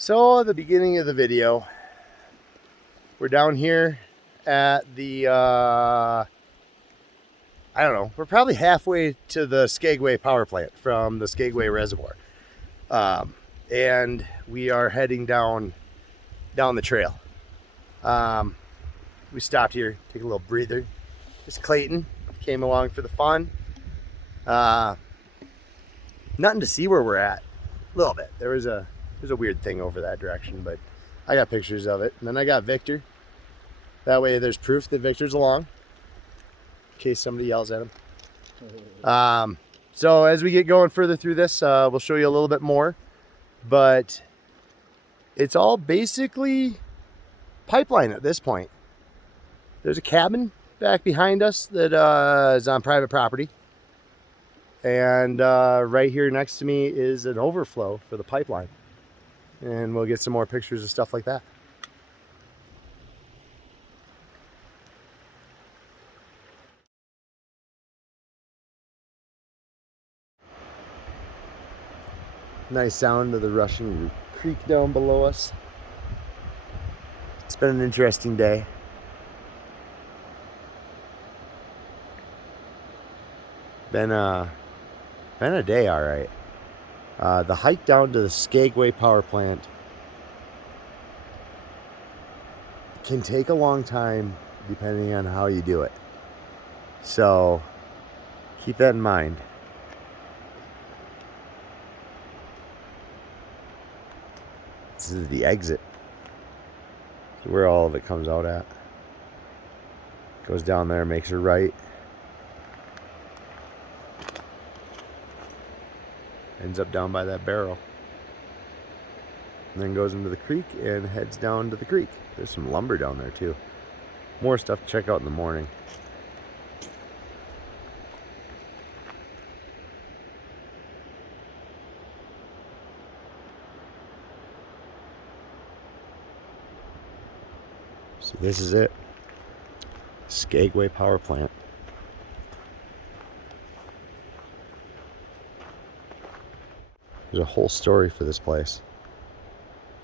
So, at the beginning of the video, we're down here at the, I don't know, we're probably halfway to the Skagway Power Plant from the Skagway Reservoir. And we are heading down the trail. We stopped here, take a little breather. This Clayton came along for the fun. Nothing to see where we're at. A little bit. There's a weird thing over that direction, but I got pictures of it. And then I got Victor. That way there's proof that Victor's along, in case somebody yells at him. So as we get going further through this, we'll show you a little bit more. But it's all basically pipeline at this point. There's a cabin back behind us that is on private property. And right here next to me is an overflow for the pipeline. And we'll get some more pictures of stuff like that. Nice sound of the rushing creek down below us. It's been an interesting day. Been a day, all right. The hike down to the Skagway Power Plant can take a long time depending on how you do it. So keep that in mind. This is the exit. Where all of it comes out at. Goes down there, makes a right. Ends up down by that barrel. And then goes into the creek and heads down to the creek. There's some lumber down there too. More stuff to check out in the morning. So this is it. Skagway Power Plant. There's a whole story for this place.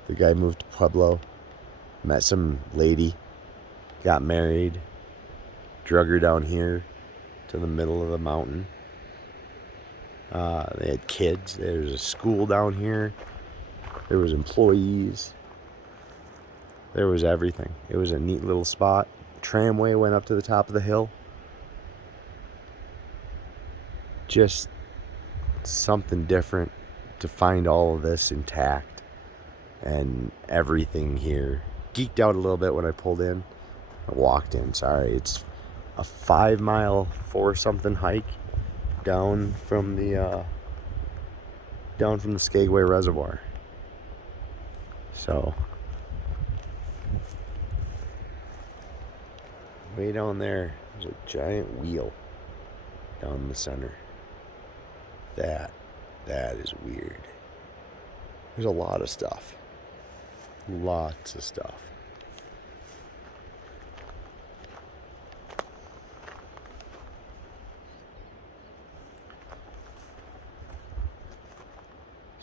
The guy moved to Pueblo, met some lady, got married, drug her down here to the middle of the mountain. They had kids. There was a school down here. There was employees. There was everything. It was a neat little spot. Tramway went up to the top of the hill. Just something different to find all of this intact and everything here. Geeked out a little bit when I pulled in. I walked in, sorry. It's a 5 mile, 4-something hike down from the Skagway Reservoir. So way down there, there's a giant wheel down in the center. That is weird. There's a lot of stuff. Lots of stuff.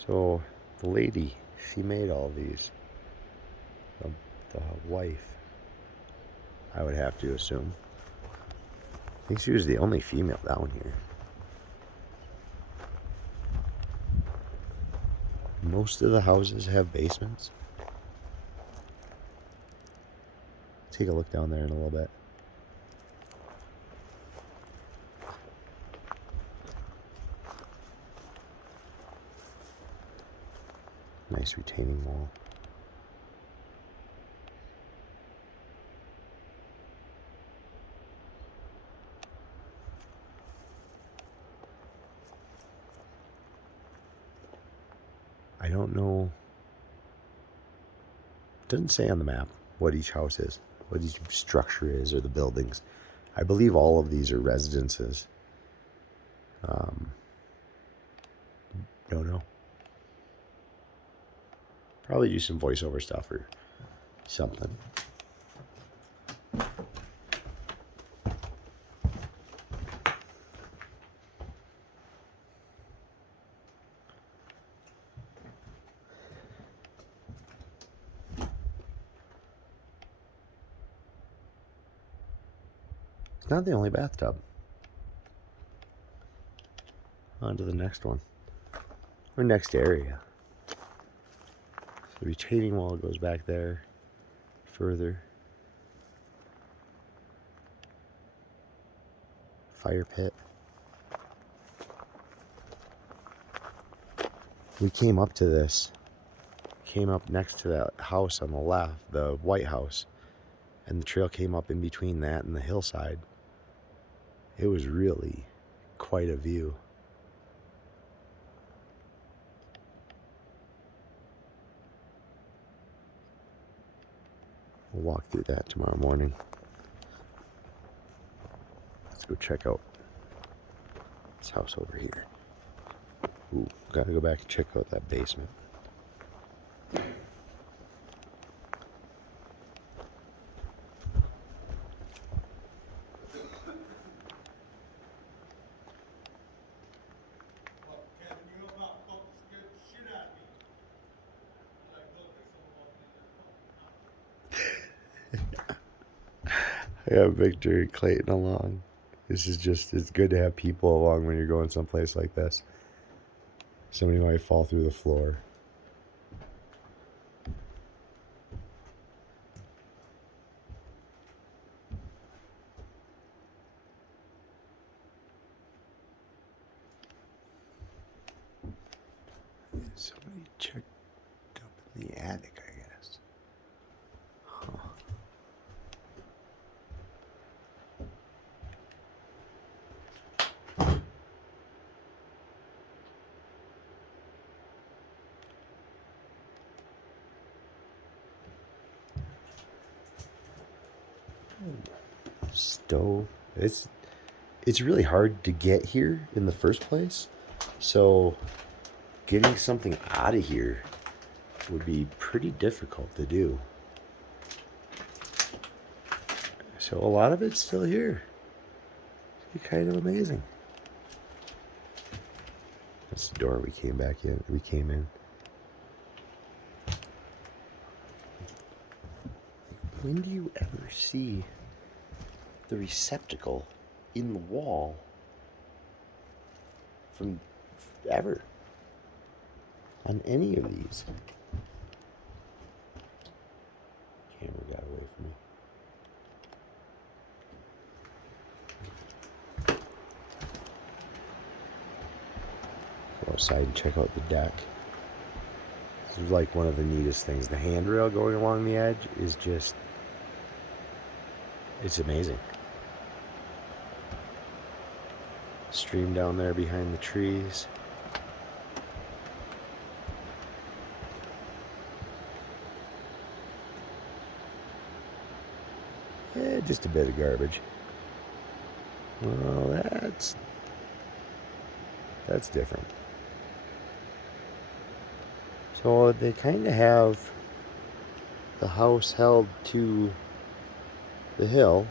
So the lady, she made all these. The wife, I would have to assume. I think she was the only female down here. Most of the houses have basements. Take a look down there in a little bit. Nice retaining wall. I don't know. It doesn't say on the map what each house is, what each structure is, or the buildings. I believe all of these are residences. Don't know. Probably use some voiceover stuff or something. not the only bathtub. On to the next one. Or next area. The retaining wall goes back there further. Fire pit. We came up to this. Came up next to that house on the left, the white house. And the trail came up in between that and the hillside. It was really quite a view. We'll walk through that tomorrow morning. Let's go check out this house over here. Ooh, gotta go back and check out that basement. I got Victor and Clayton along. This is just, it's good to have people along when you're going someplace like this. Somebody might fall through the floor. Somebody checked up in the attic, I guess. Huh. Stove. It's really hard to get here in the first place, so getting something out of here would be pretty difficult to do. So a lot of it's still here. It's kind of amazing. That's the door we came in. When do you ever see the receptacle in the wall from ever on any of these? Camera got away from me. Go outside and check out the deck. This is like one of the neatest things. The handrail going along the edge is just, it's amazing. Stream down there behind the trees. Just a bit of garbage. Well, that's different. So they kind of have the house held to the hill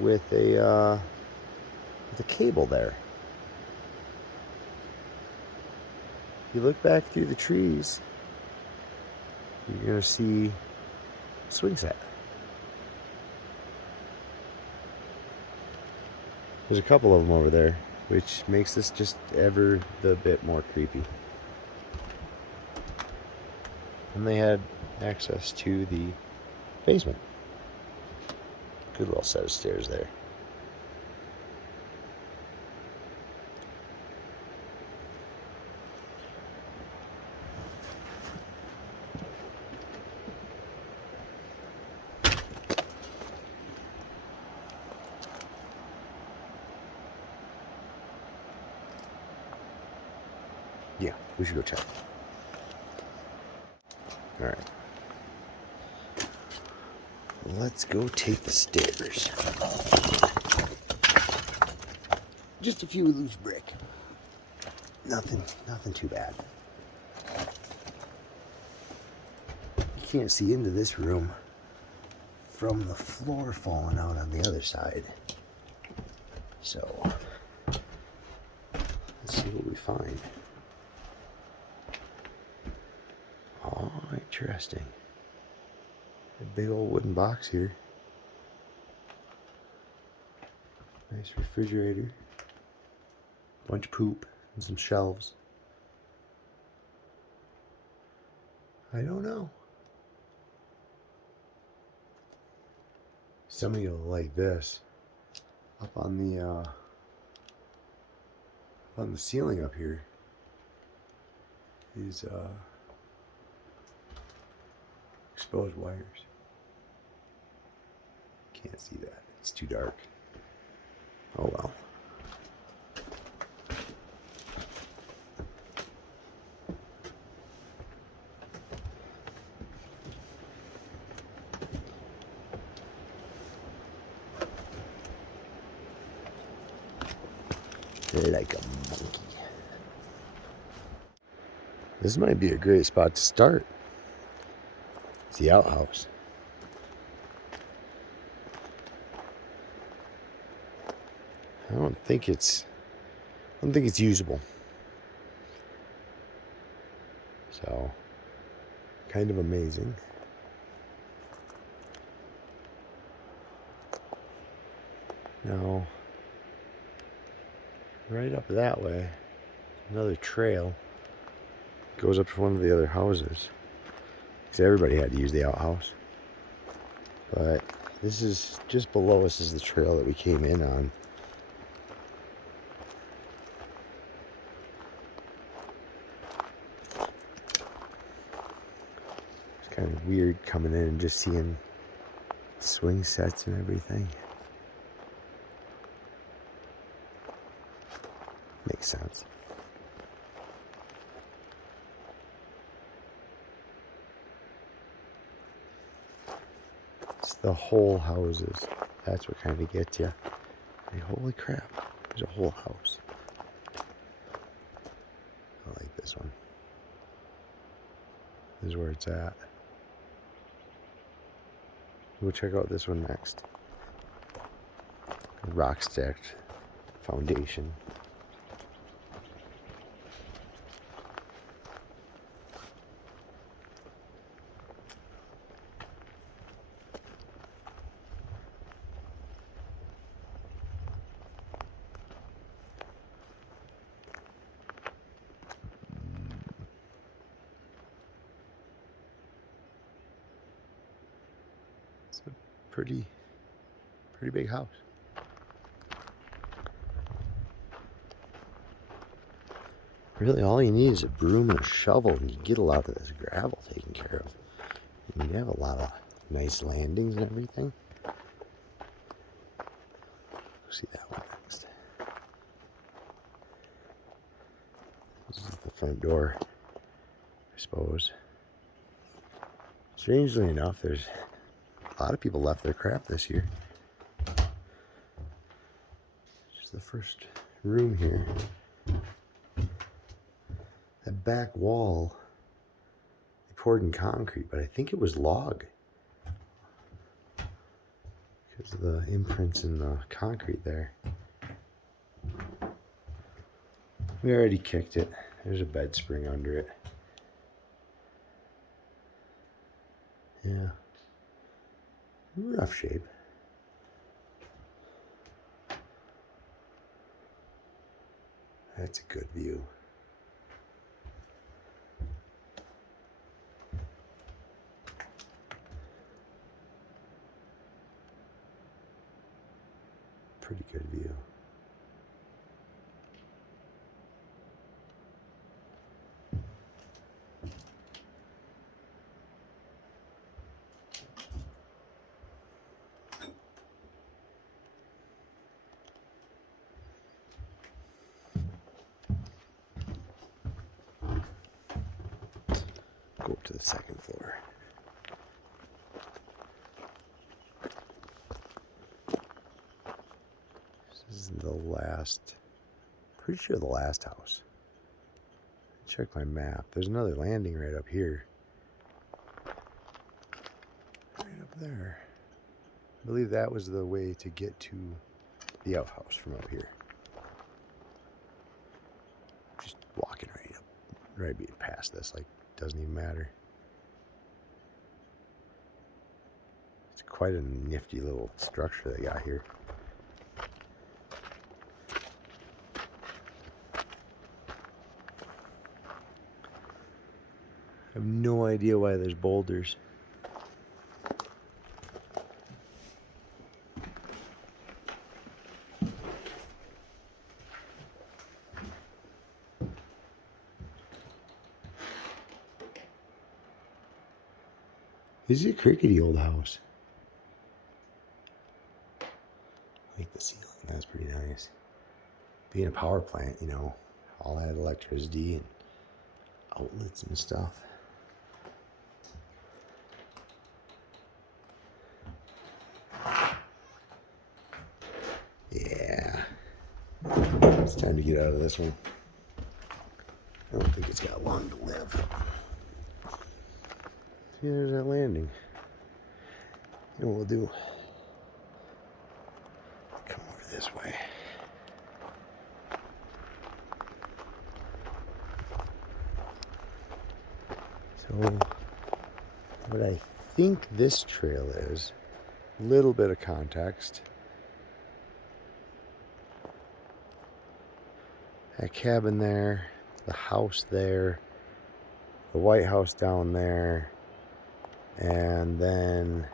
with a cable there. If you look back through the trees, you're gonna see a swing set. There's a couple of them over there, which makes this just ever the bit more creepy. And they had access to the basement. Good little set of stairs there. Yeah, we should go check. All right. Let's go take the stairs. Just a few loose brick. Nothing too bad. You can't see into this room from the floor falling out on the other side. So, let's see what we find. Oh, interesting. A big old wooden box here. Nice refrigerator. Bunch of poop and some shelves. I don't know. Some of you will like this. Up on the ceiling up here is exposed wires. Can't see that. It's too dark. Oh well. Like a monkey. This might be a great spot to start. It's the outhouse. I don't think it's usable. So, kind of amazing. Now, right up that way, another trail goes up to one of the other houses. Because everybody had to use the outhouse. But this is just below us is the trail that we came in on. It's kind of weird coming in and just seeing swing sets and everything. Makes sense. It's the whole houses. That's what kind of gets you. Like, holy crap, there's a whole house. I like this one. This is where it's at. We'll check out this one next. Rock stacked foundation. It's a pretty big house. Really, all you need is a broom and a shovel, and you get a lot of this gravel taken care of. And you have a lot of nice landings and everything. We'll see that one next. This is the front door, I suppose. Strangely enough, there's a lot of people left their crap this year. Just the first room here. That back wall, they poured in concrete, but I think it was log. Because of the imprints in the concrete there. We already kicked it. There's a bed spring under it. Yeah. Rough shape. That's a good view. Pretty good view. Go up to the second floor. This is the last, pretty sure the last house. Check my map. There's another landing right up here. Right up there. I believe that was the way to get to the outhouse from up here. Just walking right past this, like, doesn't even matter. It's quite a nifty little structure they got here. I have no idea why there's boulders. This is a crickety old house. I like the ceiling, that's pretty nice. Being a power plant, you know, all that electricity and outlets and stuff. Yeah. It's time to get out of this one. I don't think it's got long to live. See, there's that landing. You know what we'll do? Come over this way. So, what I think this trail is, a little bit of context. That cabin there, the house there, the White House down there, and then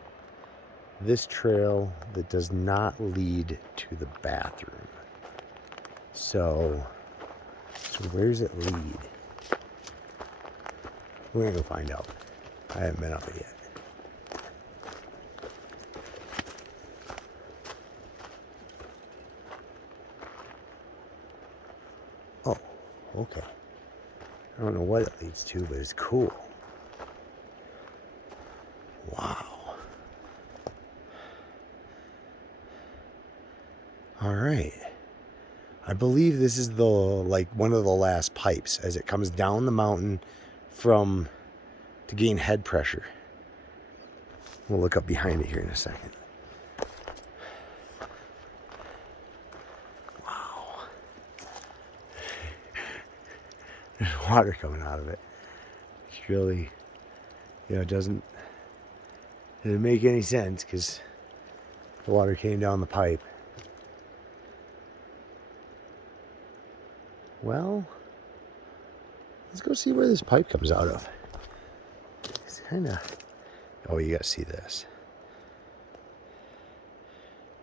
this trail that does not lead to the bathroom. So where does it lead? We're gonna go find out. I haven't been up it yet. Oh, okay. I don't know what it leads to, but it's cool. Wow. All right. I believe this is the one of the last pipes as it comes down the mountain to gain head pressure. We'll look up behind it here in a second. Wow. There's water coming out of it. It's really, it doesn't make any sense because the water came down the pipe. Well, let's go see where this pipe comes out of. It's kind of... Oh, you gotta see this.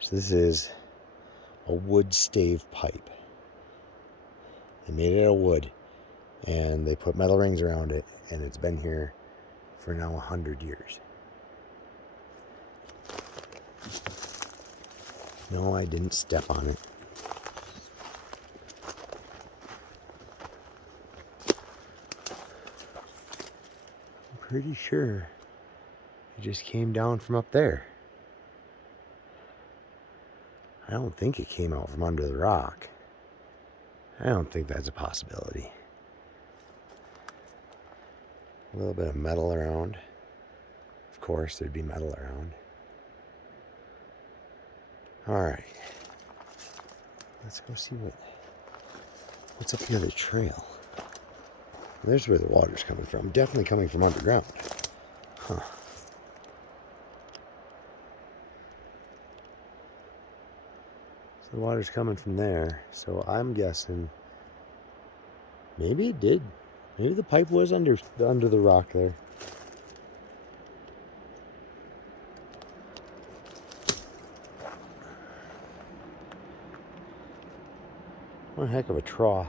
So this is a wood stave pipe. They made it out of wood, and they put metal rings around it, and it's been here for now 100 years. No, I didn't step on it. Pretty sure it just came down from up there. I don't think it came out from under the rock. I don't think that's a possibility. A little bit of metal around. Of course, there'd be metal around. All right. Let's go see what's up the other trail. There's where the water's coming from. Definitely coming from underground. Huh. So the water's coming from there. So I'm guessing maybe it did. Maybe the pipe was under the rock there. One heck of a trough.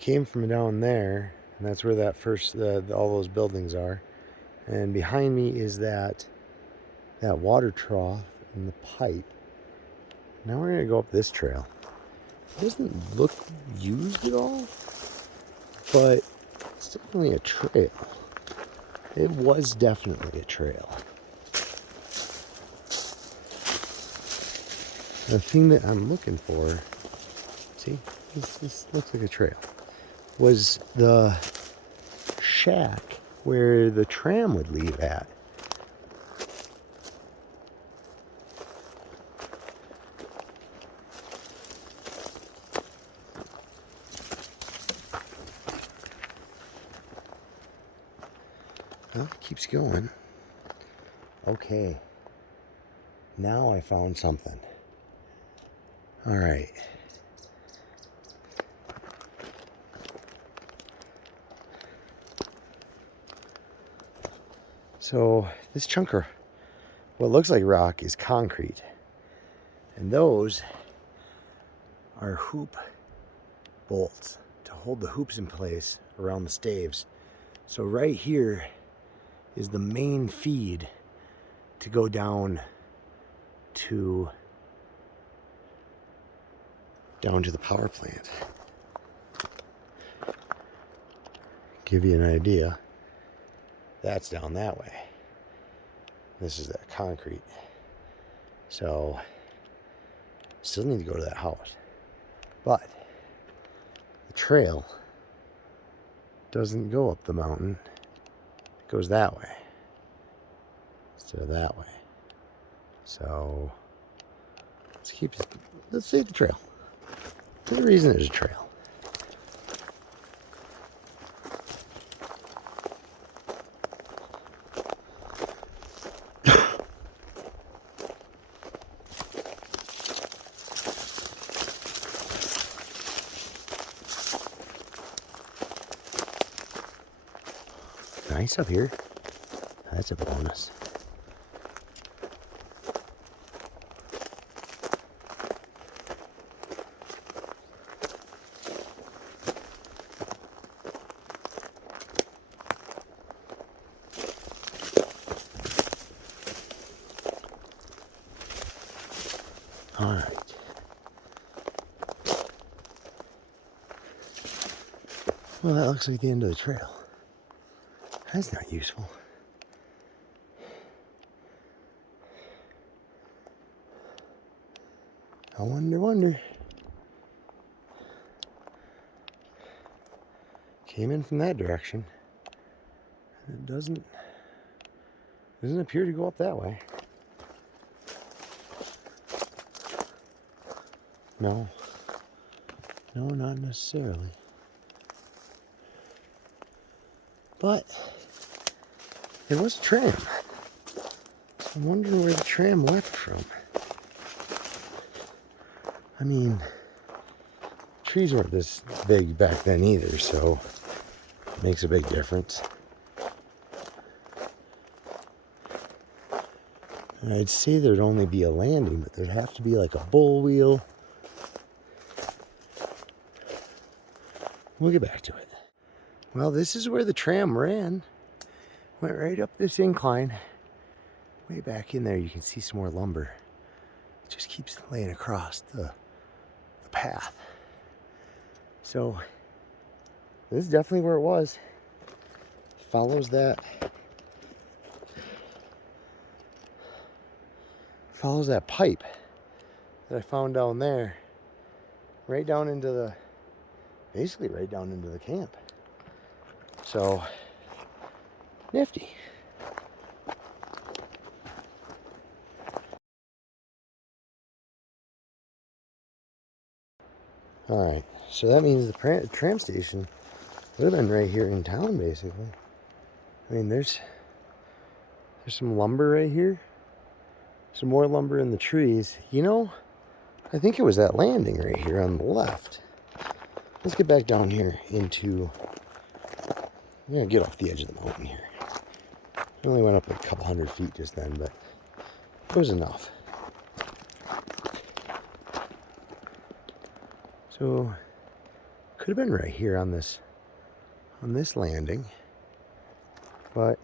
Came from down there, and that's where that first all those buildings are, and behind me is that water trough and the pipe. Now we're gonna go up this trail. It doesn't look used at all, but it's definitely a trail. It was definitely a trail. The thing that I'm looking for, see, this looks like a trail, was the shack where the tram would leave at. Well, it keeps going. Okay. Now I found something. All right. So this chunk of what looks like rock is concrete. And those are hoop bolts to hold the hoops in place around the staves. So right here is the main feed to go down to the power plant. Give you an idea. That's down that way. This is that concrete. So still need to go to that house. But the trail doesn't go up the mountain. It goes that way instead of that way. So let's see the trail. There's a reason there's a trail. Nice up here. That's a bonus. All right. Well, that looks like the end of the trail. That's not useful. I wonder. Came in from that direction. It doesn't appear to go up that way. No, not necessarily. But there was a tram. I'm wondering where the tram left from. I mean, trees weren't this big back then either, so it makes a big difference. And I'd say there'd only be a landing, but there'd have to be like a bull wheel. We'll get back to it. Well, this is where the tram ran. Went right up this incline. Way back in there, you can see some more lumber. It just keeps laying across the path. So, this is definitely where it was. Follows that pipe that I found down there. Right down into the, basically right down into the camp. So, nifty. Alright, so that means the tram station would have been right here in town, basically. I mean, there's some lumber right here. Some more lumber in the trees. You know, I think it was that landing right here on the left. Let's get back down here into... I'm going to get off the edge of the mountain here. I only went up a couple hundred feet just then, but it was enough. So, could have been right here on this landing, but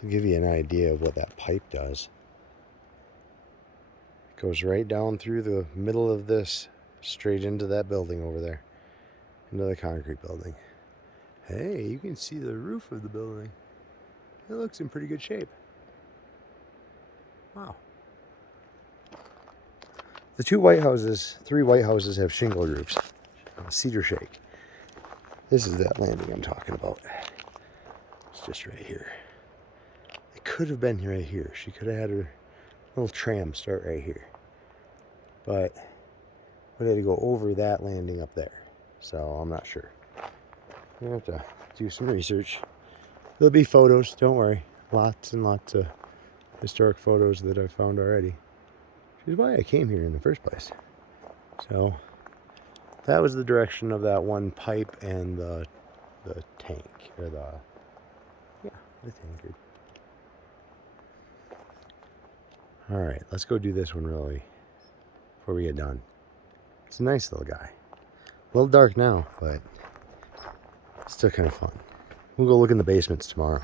to give you an idea of what that pipe does, it goes right down through the middle of this, straight into that building over there, into the concrete building. Hey, you can see the roof of the building. It looks in pretty good shape. Wow. The three white houses have shingle roofs, cedar shake. This is that landing I'm talking about. It's just right here. It could have been right here. She could have had her little tram start right here. But we had to go over that landing up there. So I'm not sure. We have to do some research. There'll be photos, don't worry. Lots and lots of historic photos that I've found already. Which is why I came here in the first place. So that was the direction of that one pipe and the the tank, or the tankard. All right, let's go do this one really before we get done. It's a nice little guy. A little dark now, but still kind of fun. We'll go look in the basements tomorrow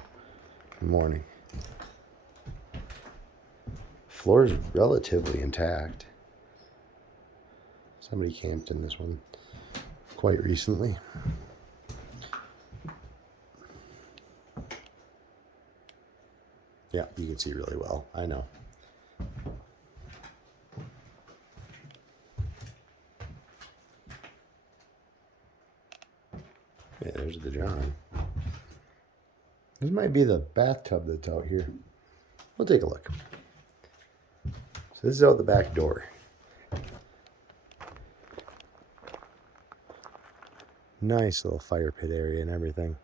in the morning. Floor is relatively intact. Somebody camped in this one quite recently. Yeah, you can see really well. I know. Yeah, there's the drawing. This might be the bathtub that's out here. We'll take a look. So this is out the back door. Nice little fire pit area and everything.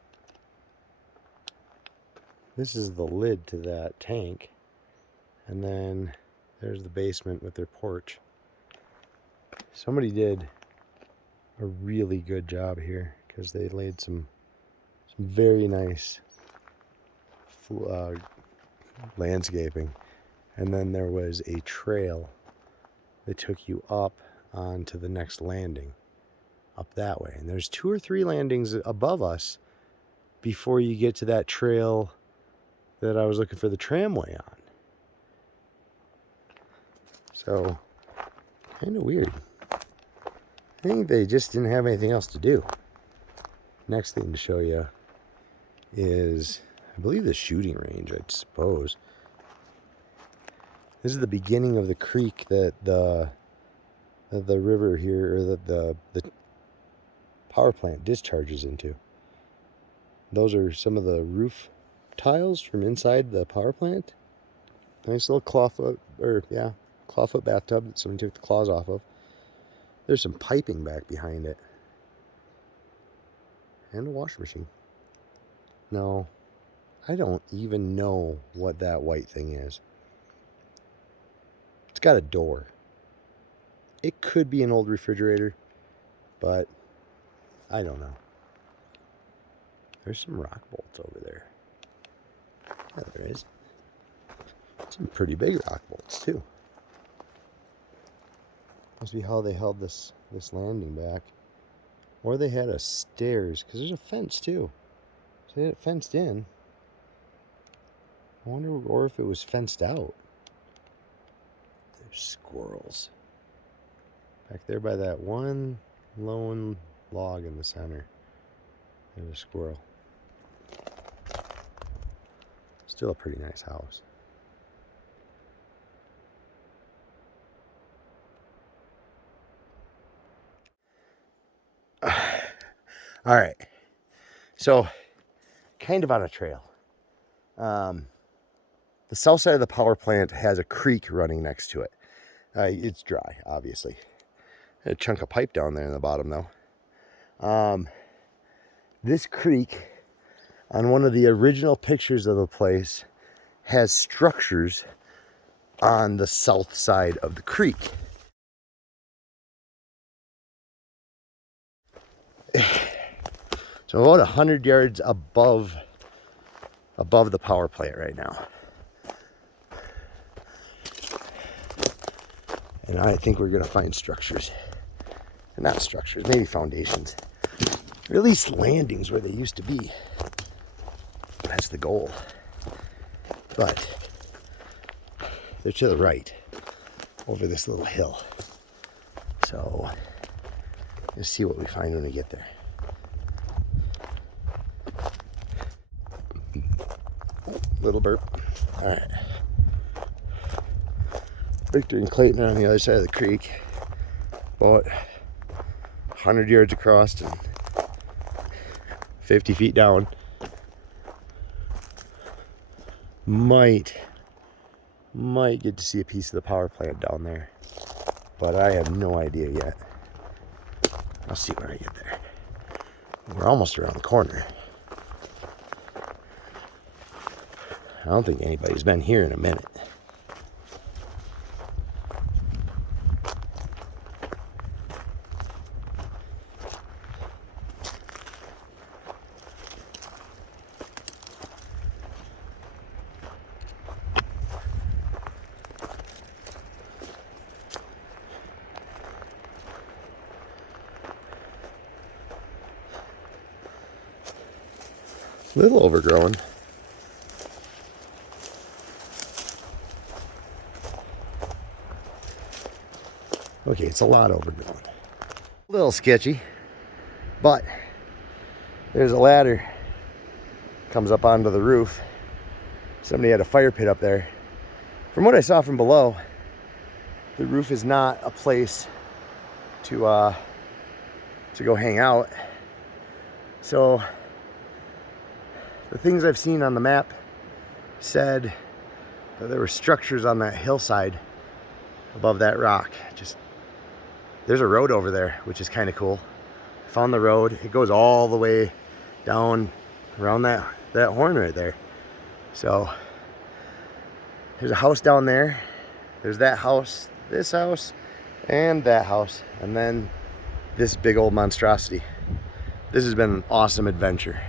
This is the lid to that tank. And then there's the basement with their porch. Somebody did a really good job here because they laid some very nice landscaping. And then there was a trail that took you up onto the next landing, up that way. And there's 2 or 3 landings above us before you get to that trail that I was looking for the tramway on. So, kind of weird. I think they just didn't have anything else to do. Next thing to show you is, I believe, the shooting range, I suppose. This is the beginning of the creek that the river here, or the power plant discharges into. Those are some of the roof tiles from inside the power plant. Nice little clawfoot bathtub that somebody took the claws off of. There's some piping back behind it. And a washing machine. No, I don't even know what that white thing is. It's got a door. It could be an old refrigerator, but I don't know. There's some rock bolts over there. Yeah, there is. Some pretty big rock bolts too. Must be how they held this landing back. Or they had a stairs, because there's a fence too. So they had it fenced in. I wonder, or if it was fenced out. There's squirrels. Back there by that one lone log in the center. There's a squirrel. Still a pretty nice house. All right. So, kind of on a trail. The south side of the power plant has a creek running next to it. It's dry, obviously. A chunk of pipe down there in the bottom, though. This creek, on one of the original pictures of the place, has structures on the south side of the creek. So about 100 yards above the power plant right now. And I think we're gonna find structures. Not structures, maybe foundations. Or at least landings where they used to be. That's the goal. But they're to the right, over this little hill. So let's see what we find when we get there. Little burp. All right. Victor and Clayton are on the other side of the creek, about 100 yards across and 50 feet down. Might get to see a piece of the power plant down there, but I have no idea yet. I'll see when I get there. We're almost around the corner. I don't think anybody's been here in a minute. Little overgrown. Okay, it's a lot overgrown. A little sketchy, but there's a ladder. Comes up onto the roof. Somebody had a fire pit up there. From what I saw from below, the roof is not a place to go hang out. So the things I've seen on the map said that there were structures on that hillside above that rock. Just there's a road over there, which is kind of cool. Found the road. It goes all the way down around that horn right there. So there's a house down there. There's that house, this house, and that house, and then this big old monstrosity. This has been an awesome adventure.